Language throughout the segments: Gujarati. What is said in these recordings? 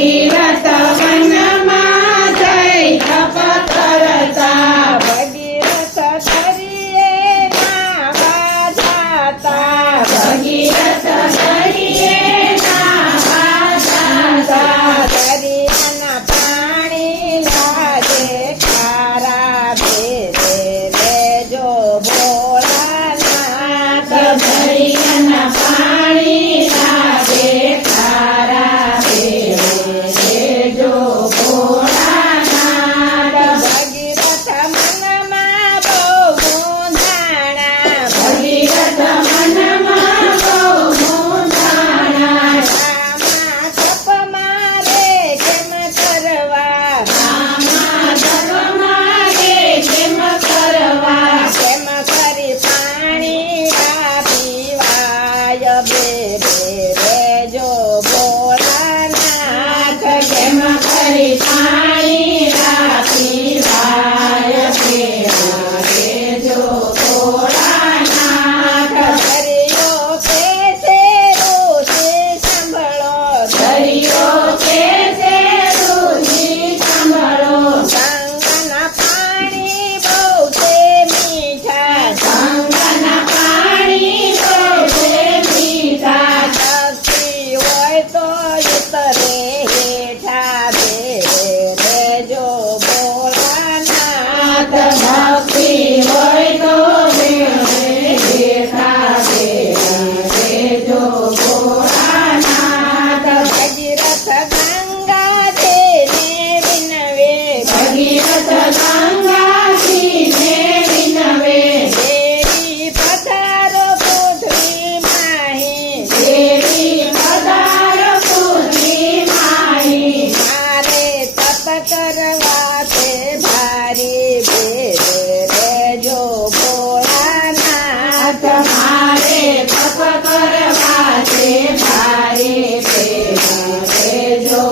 ભગીરથ વનમાં જઈ તપ કરતા ભગીરથ દરિયે નાવા જાતા ભગીરથ દરિયે નાવા જાતા દરિયાના પાણી લાગે ખારા ભેરે લેજો ભોળાનાથ દરિયાના પાણી લાગે ખારા ભેરે લેજો ભોળાનાથ ભગીરથ મનમાં બહુ મૂંઝાણા ભગીરથ મનમાં બહુ મૂંઝાણા રામા તપ મારે કેમ કરવા રામા તપ મારે કેમ કરવા કેમ કરી પાણી પીવાય બેરે રેજો ભોળાનાથ કેમ કરી પાણી પીવાય પેલા રેજો ભોળાનાથ દરિયો કેસે ઋષિ સાંભળો દરિયો કે છે ઋષિ સાંભળો ગંગાના પાણી બહુ છે મીઠા ગંગાના પાણી બહુ છે મીઠા શક્તિ હોય તો ઉતરે હેઠા બેરે રેજો ભોળાનાથ ભક્તિ હોય તો બેઠા રેજો ભોળાનાથ ભગીરથ ગંગાજીને વિનવે ભગીરથ ગંગાજીને વિનવે દેવી પધારો પૃથ્વી માહી દેવી પધારો પુત્રી મારી મારે તપ કરવા છે ભારી બેરે રેજો ભોળાનાથ મારે તપ કરવા છે ભારે પેલા રેજો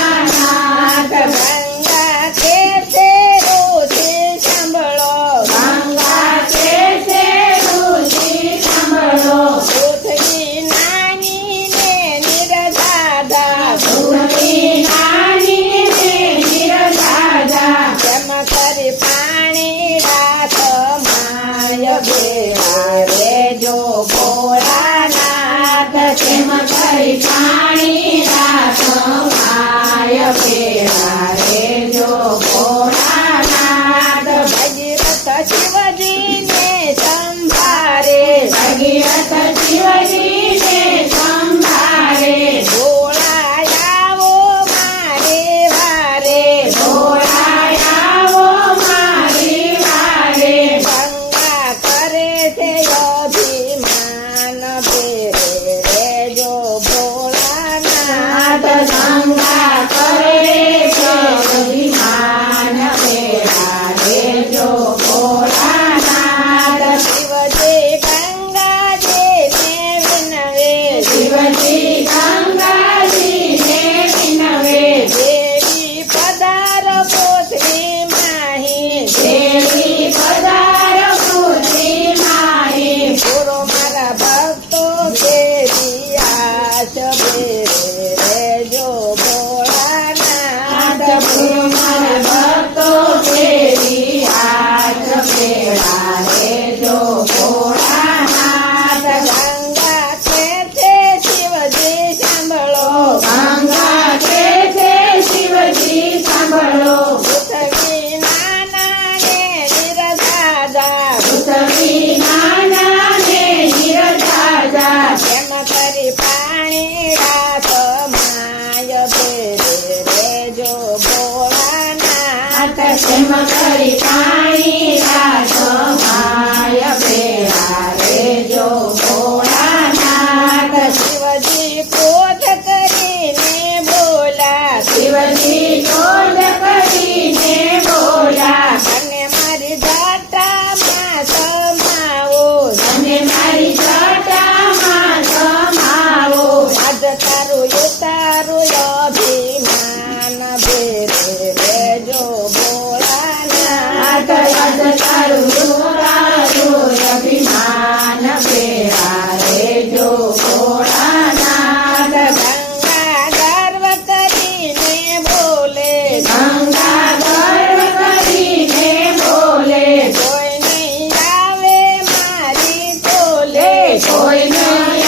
ભોળાનાથ ગંગા કે છે ઋષિ સાંભળો ગંગા કે છે ઋષિ સાંભળો પૃથ્વી નાની ને નિરધાધા પૃથ્વી નાની ને નિરધાજા કેમ કરી પાણી રાત માય બેરા રેજો ભોળાનાથ કેમ કરી પાણી રાત માય પેલા રેજો ભોળાનાથ ભગીરથ શિવજીને સંભારે ભગીરથ શિવજીને સંભાળે ભોળાયાવો મારે વારે ભોળાયાવો મારી વારે ગંગા કરે છે અભિમાન બેરે રેજો ભોળાનાથ ગંગા કરે છે અભિમાન પેલા રેજો ભોળાનાથ શિવજી ગંગાજીને વિનવે શિવજી ગંગાજીને વિનવે દેવી પધારો પૃથ્વી માહી દેવી પધારો પુત્રી મારી પૂરો મારા ભક્તો કેરી આશ બેરે રેજો ભોળાનાથ ગુરુ મારા ભક્તો તેરી આજ પેલા રેજો ભોળાનાથ ગંગા કે છે શિવજી સાંભળો ગંગા કે છે શિવજી સાંભળો પૃથ્વી નાના ને નિરધાધા પૃથ્વી નાના ને નિરધાજા કેમ કરી પાણી રાત માય બેરે રેજો ભોળાનાથ કેમ કરી પાણી રાત માય પેલા રેજો ભોળાનાથ શિવજી ક્રોધ કરીને બોલા શિવજી ક્રોધ કરીને બોલ્યા અને મારી જટામાં સમાવો અને મારી જટામાં સમાવો આજ તારું ઉતારું અભિમાન બેરે રેજો ભોળાનાથ કોઈ ન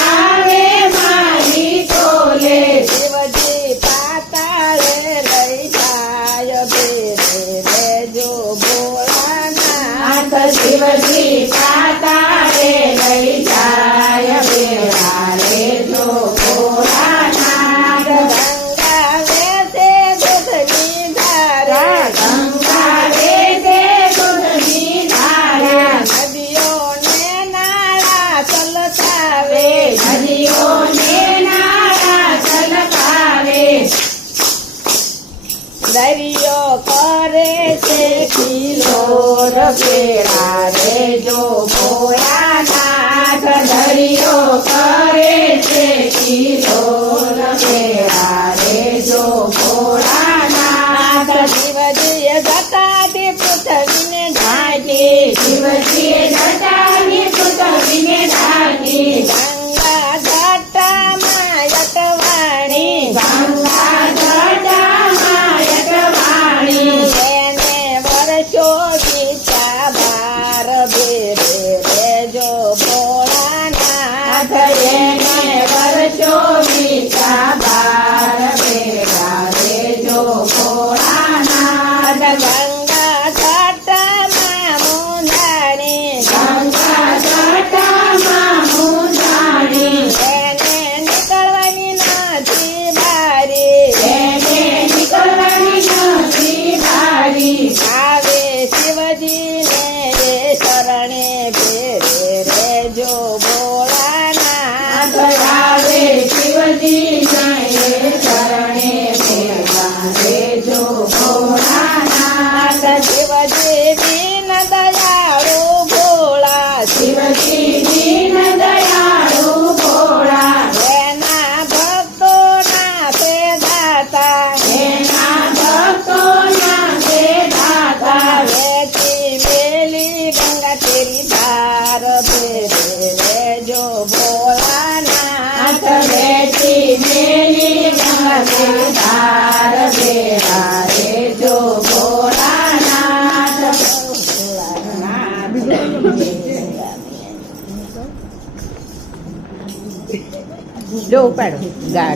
આવે મારી તોલે શિવજી પાતાળે લઈ જાય ભેરે રેજો ભોળાનાથ. નાથ શિવજી પાતાળે લઈ જાય બેરા રેજો ભોળાનાથ. ગંગા વેસે દૂધની ધારા, ગંગા વેસે દૂધની ધારા, નદીઓને નાળા છલકાવે, નદીઓને નાળા છલકાવે. દરિયો કરે છે કિલોર બેરા રેજો ભોળાનાથ. દરિયો કરે છે કિલોર બેરા રેજો ભોળાનાથ. શિવજીએ જટાથી પૃથ્વીને ઢાંકી, શિવજીએ જટાની પૃથ્વીને ઢાંકી. ગંગા જટામાં યટવાણી, ગંગા જટામાં યટવાણી. એને વર્ષો વીત્યા બાર ભેરે રેજો ભોળાનાથ. એને વર્ષો વીત્યા બાર બેરા રેજો ભોળાનાથ. ગંગા જટામાં મુંજાણી, ગંગા જટામાં મૂંઝાણી. એને નીકળવાની નથી બારી, એને નીકળવાની નથી બારી. આવે શિવજીને એ શરણે ભેરે રેજો ભોળાનાથ. આવે શિવજી જય શરણે બેરા રેજો ભોળાનાથ. શિવજી બીન દયાળુ ભોળા, શિવજી દીન દયાળુ ભોળા. એના ભક્તોના તે દાતા, એના ભક્તોના તે દાતા. વેચી મેલી ગંગા તેરી ધાર ભેરે રેજો ભોળાનાથ. વેચી મેલી ગંગા ધાર બેરા રેજો ભોળાનાથ. જો ઉપાડો ગાઢ